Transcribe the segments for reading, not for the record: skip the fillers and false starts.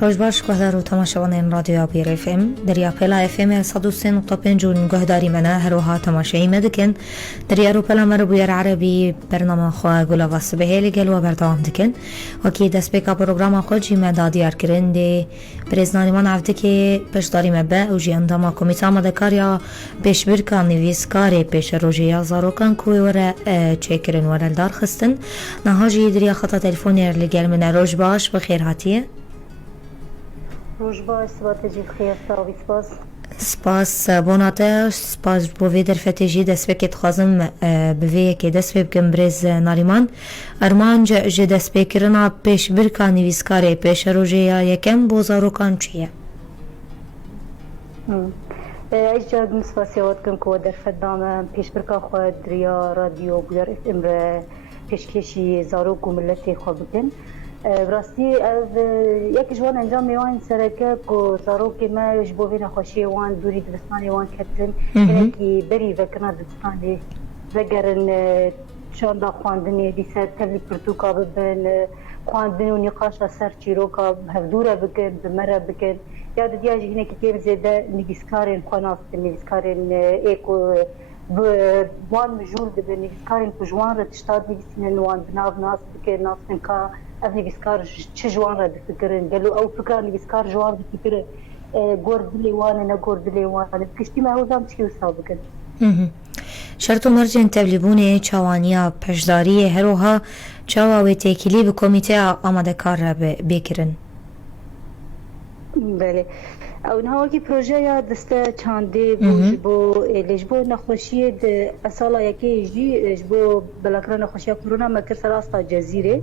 روز باش گهدار و تماشاوان رادیو بیر اف ام دریا پلا اف ام 103.5 و گهداری منه هر وها تماشایی مدکن دریا رو پلا مربوی عربی برنامه خواه گلا و صبحی لگل و بردام دکن وکی دست بیکا پروگرام خود جی مدادیار کرن دی برزنانی من عفته که پشداری مبه و جی انداما کمیتا مدکاریا پیش برکان نویسکاری پیش روژی ازاروکان کوی وره چه کرن وره دار خستن نها جی دریا خطا تلفونی لگل من روز باش بخیر هاتیه روز باش سبات جی بخیر تاوی سپاس بوناته سپاس بوی در فتیجی دست بکت خازم بوی که دست بکم برز ناریمان ارمان جه دست بکرنا پیش برکا نویسکاری پیش روژه یکم بوزاروکان چیه؟ ایش جا نسپاسیوات کن که در فدام پیش برکا خود دریا رادیو بودر امر پیشکشی زاروک و ملتی خواه بکن براستی یک جوان انجام میوان سرکه که زاروکی ما جبوه نخوشی وان دوری دبستانی وان کتن اینه که بری وکرنا دبستانی وگرن شانده خواندنی دیسه تلی پرتوکا ببن خواندن و نقاش سر چیروکا هفدوره بکن بمره بکن یاد دیاجی اینه که تیب زیده نویسکارین خواناستن نویسکارین ایکو وان مجول دبن نویسکارین که جوان را تشتاد نویسینن وان بناو ناس بکن ناستن که از نویسکار چه جوان را دفکرن گلو او فکر نویسکار جوان دفکر گرد لیوانه نه گرد لیوانه کشتی ما هوزام چی وسا بکن شرط و مرجن تبلیبونه چوانیا پشداری هروها چاوا و تکیلی به کمیته آماده کار را بکرن بله او نها کی پروژه یا دسته چانده بو لجبو نخوشی د اصلا یکی جی جبو بلاکرا نخوشی کرونا مکر سراستا جزیره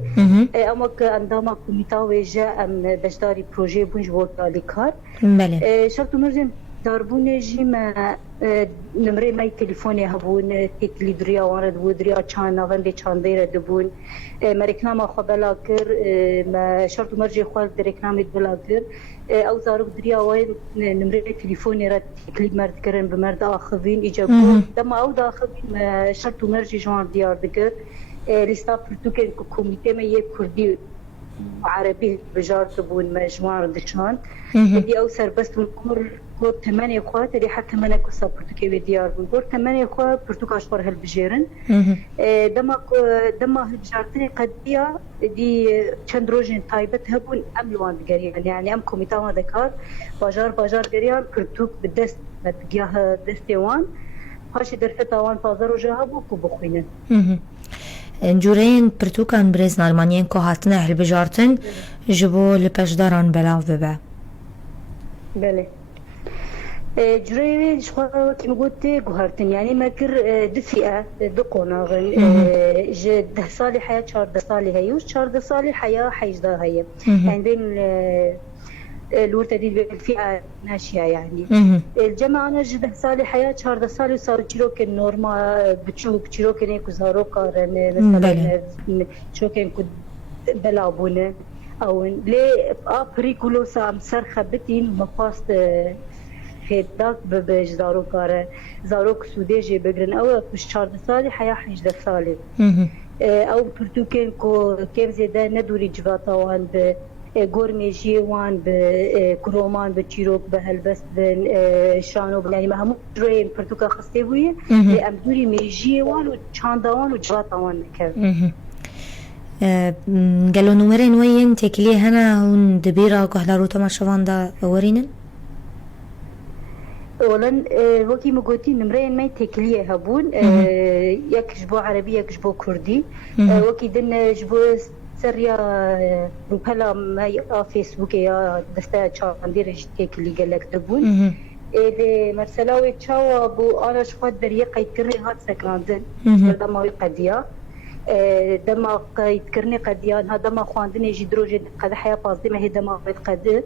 اما که انداما کمیتا وجه ام بشداری پروژه بونج بو تالی کار بله شرط مرجم داربون جیم نمره مای تلفونی هبون تکلی دریا وارد بود دریا چان نوند چانده رد بون مرکنام خو بلا کر شرط مرجی خو درکنام بلا کر او زارو دریا وای نمره تلفونی رد تکلی مرد کردن به مرد آخرین ایجابو دم او داخلین شرط مرجی جوان دیار دکر لیستا پرتوکن کمیته می کردی عربي بجارت بون مجموعة دشان دي أو سربست ونكور كور ثمانية أخوات اللي حتى ثمانية كوسا برتوكي ديار بنقول ثمانية أخوات برتوكا أشهر هالبجيرن دما هالبجارتني قديا دي چندروجين طيبت هبون أملوان دقريان يعني أم كوميتاوا ذكار باجار قريان برتوك بالدست متجاه دستيوان هاشي درفتا وان بازارو جهابو كوبخوينن جورین پرتوکان برز نالمانیان که هاتنه هل بجارتن جبو لپشداران بلاو ببه بله جورین شخواه که مگوته گوهرتن یعنی مکر دفئه دو قناغن جه 10 سالی حیا 14 سالی هیوش 14 سالی حیا 18 هیا يعني بين الورثة دي الفئة ناشئة يعني الجماعة أنا جده سالي حياة 14 سالي وصاروا تشيروكن نورما بتشوف تشيروكن هيك وصاروا قارن مثلا تشيروكن كود بلعبونه أو ليه بريكولو سام سرخة بتين مقاصد خداك بجدارو قارن زاروك سوديجي بقرن أو مش 14 سالي حياة 11 سالي أو برتوكن كو كيف زيدا ندوري جباطوان ب گورمیجی وان به کرومان به چیروک به هلبست به شانو یعنی ما همون جوی پرتوکا خسته بویه ام دوری میجی وان و چاندوان و جواتوان نکرد قالوا نمرين وين تكلي هنا هون دبيرة كهلارو تماشوان دا ورينن اولا وكي مقوتي نمرين ما تكليه هبون يك جبو عربي يك جبو كردي وكي دن جبو سريا روبلا ما فيسبوك يا دستا چاندير جتيك اللي قالك دبون إذا مرسلاوي تشاو بو أنا شفت دريه قيد كرني هاد سكراندن دما قديا دما قيد كرني قديا هذا ما خواندن يجي دروجي قد حياة قصدي ما هي دما قيد قد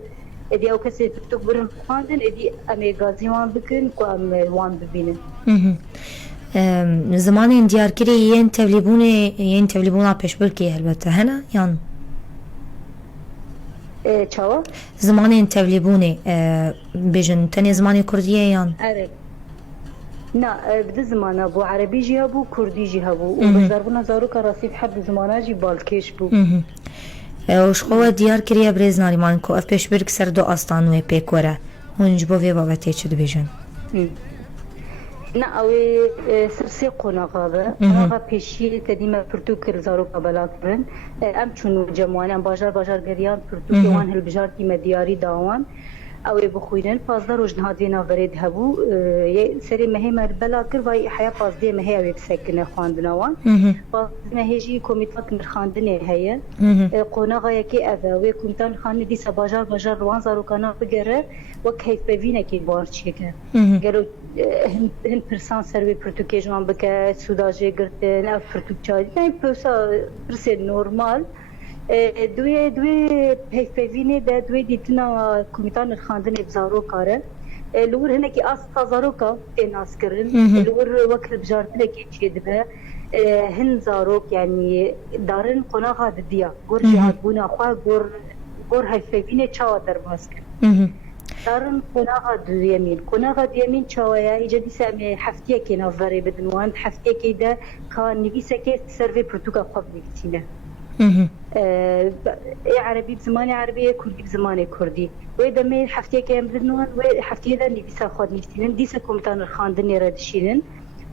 إذا أو كسي تكبرن خواندن إذا أمي غازي وان بكن كوام وان ببينن زمان دیار کری ین تبلیبونه پیش برکی البته هنه یان چاوا زمان تبلیبونه بیجن تنی زمان کردیه یان نه بده زمان ابو عربی جی ابو کردی جی ابو و بزرگون زارو که راسیب حد زمانه جی بالکش بو وشخوا دیار کریا برز ناریمان کو اف پیش برگ سر دو آستانوی پیکوره هونج بو وی بابتی چه دبیجن نه اوی سرسی قناغا پیشی تدیما پرتوک زاروکا بلاکرن ام چونو جمعان ام باجار گریان پرتوک وان هل بجار تیما دیاری داوان اوی بخوینن پازده روش نهادی ناورید هبو سری مهمه بلا کر وای حیا پازده مهی اوی بسکنه خواندنوان پازده مهیجی کومیتات نرخاندنه هیه قناغا یکی اوی کومیتان خانه دیسا باجار روان زاروکانا بگره وک هیف بوینه که بار چیه که گلو هن پرسان سروی پرتوکی جوان بکه سوداجه گرتن اف پرتوک چاری یعنی پرسه نورمال دوی پیفوینه ده دوی دیتنا کومیتان خواندن ابزارو کاره لور هنه که آستا زاروکا تیناس کرن لور وقت بجارتنه که چیه دبه هن زاروک یعنی دارن قناغا دیا گور جهاد بونا خواه گور پیفوینه چاوا در باز کرن دارن قناغا دیمین چاوایا ایجادی سامی حفتیه که نافره بدنوان حفتیه که ده که نویسه که سروی پرتوکا خواب نگتینه عربي بزماني عربية كردي بزماني كردي وإذا ما حفتي كام بدنوان وحفتي إذا نبيسا خود نستين ديسا كومتان الخاندني ردشيلن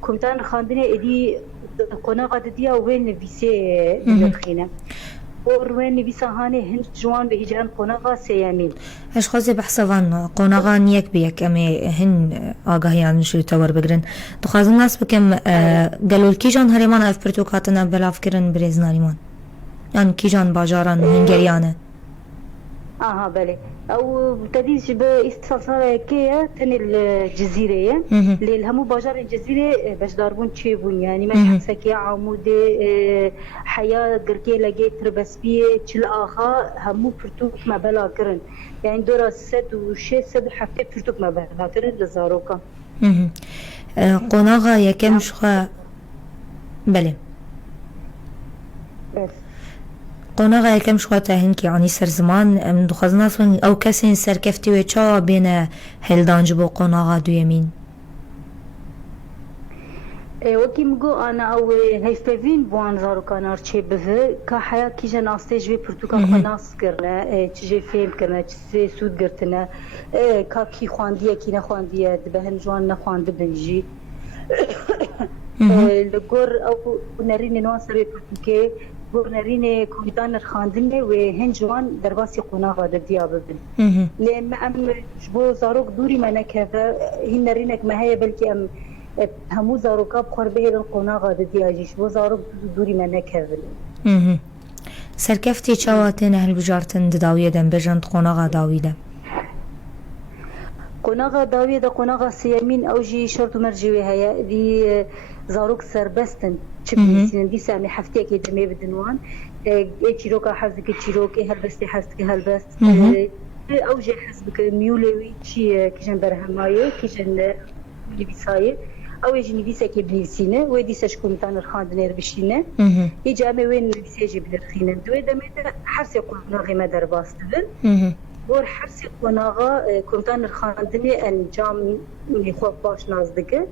كومتان الخاندني إدي قناغة ديا وين نبيسي نرخينا وين نبيسا هاني هند جوان بهجان قناغة سيامين اش خوزي بحسوان قناغة نيك بيك أمي هن آگاهيان شو تور بگرن تخواز الناس بكم قالوا الكيجان هريمان اف برتوكاتنا بلاف كرن بريزناريمان يعني كيجان باجاران هنغريانه بله او تديش باستفسار كيا تاني الجزيره اللي الهمو باجار الجزيره باش داربون تشيبون يعني ما حسكي عمودي حياه قركي لقيت ربسبيه تشل اخا همو فرتوك ما بلا كرن يعني دورا سد وشي سد حتى فرتوك ما بلا كرن لزاروكا قناغا يكم شخا بله قناغا يكم شخوتا هنكي يعني سر زمان من دخزناس او كسين سر كفتي ويتشاوا بين هلدانج بو قناغا دو يمين وكي مگو انا او هيفبين بوان زارو كانار چه بفه که حيا كيجا ناستيج بي پرتوكا خناس کرنه چجي فهم کرنه چه سود گرتنه که كي خوانديه كي نخوانديه دبهن جوان نخواند بنجي لگور او نرين نوان سر پرتوكي نرين كوميتان الخاندنه وهن جوان درباسي قناغا ديا ببن لما ام جبو زاروك دوري ما نكفه هن نرينك ما هي بلكي ام همو زاروكا بخور به القناغا ديا جيش بو زاروك دوري ما نكفه سركفتي چاواتين اهل بجارتن داويه دم بجند قناغا داويده قناغا داويده قناغا سيامين اوجي شرط مرجوي هيا دي زاروك سربستن چبنسين دي سامي حفتي كي دمي بدنوان چيروكا حزك چيروكي هلبستي حزك هلبست اوجي حزبك ميولوي چي كيجن برهمايه كيجن لبيسايه او يجي نبيسا كي بنسينه ودي ساش كومتان الخاندنير بشينه يجي امي وين نبيساجي بلرخينه دوي دميت حرسي قناغي ما درباستبل بور حرسي قناغا كومتان الخاندني انجام يخوف باش نازدكه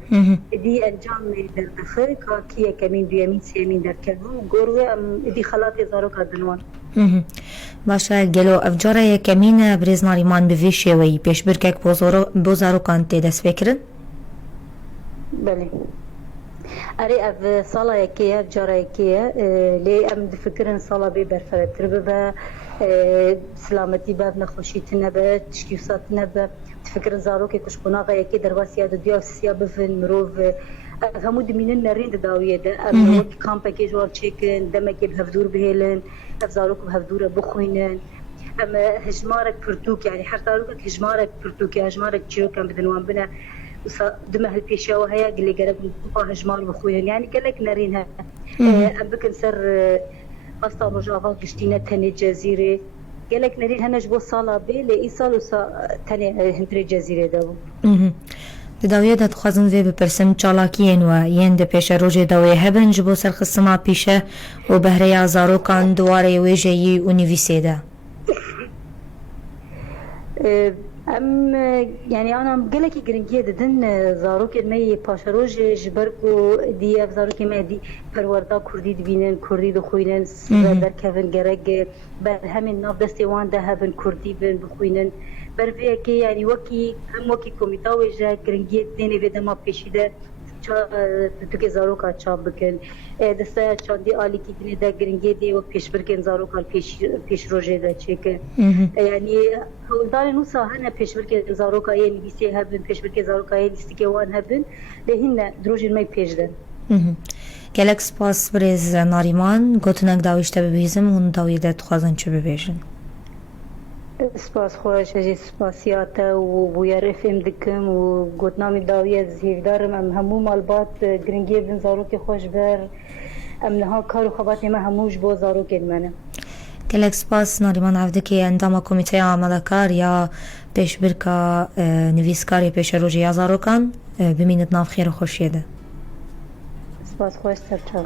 دي انجام دردخه كاكيه كمين ديامين سيامين دركنو غوروه دي خلاطي زاروكا دنوان باشا گلو افجاره کمین برزناریمان بویشه وی پیش برکک بوزارو کانتی دست بکرن؟ بله اري اف صاله يكيه افجاره يكيه لي ام دفكرن صاله بي برفرتر ببا سلامتي باب نخوشيتنا با تشكيوساتنا با تفكرن زاروكي كش قناغه يكي درباسيا ديو سيا بفن مروف همو دمينن نرين داويه ده ام وقت كامبا كي جوار تشيكن دمكي بهفدور بهيلن افزاروك بهفدور بخوينن اما هجمارك برتوك يعني حتى زاروك هجمارك برتوك هجمارك تشيروكا بدنوان بنا دمه البيشة وهي قلي قرب نطبقها هجمار بخوين يعني قالك نارينها ام بكن سر قصة رجاغا قشتينة تاني جزيرة قالك نارين هنج بو صالة بي لإيصال تاني هنتري جزيرة داو داویه داد خوازن وی بپرسم چالاکیین و ین ده پیش روژه داویه هبن جبو سر خصما پیشه و بهره زاروکان دواره ویجهی و نویسه ده ام يعني انا قالك جرنجيه ددن زاروك مي باشروج جبركو دي زاروك ما دي پروردا كردي دبينن كردي دخوينن در كفن گرگ بر همین ناف دستی وان ده هبن كردي بن بخوينن بر في يعني وكي هم وكي كوميتا وجا گرنگيه ديني بدما پیشیده تو که زاروکا چاب بکن دسته چاندی آلی که دینه ده گرنگی دی و پیش برکن زاروکا پیش روژه ده چکن یعنی هولدار نو ساهنه پیش برکن زاروکا یه نویسی هبن پیش برکن زاروکا یه لیستی که وان هبن لهین دروژین مای پیش دن گلک سپاس بریز ناریمان گوتنک داویشته ببیزم اون داویدت خوازن چه ببیشن سپاس خوش اجي سپاسياتا وبوير اف ام دكم وقوتنامي داوية زهيفدارم ام همو مالبات گرنگي بن زاروكي خوش بر ام نها كارو خباتي ما هموش بو زاروكي المنه گلک سپاس ناریمان عفدکی اندام کمیته عمل کار یا پیش برکا نویسکاری پیش روژی یا زاروکان بمینت ناف خیر و خوشیده سپاس خوش سرچاو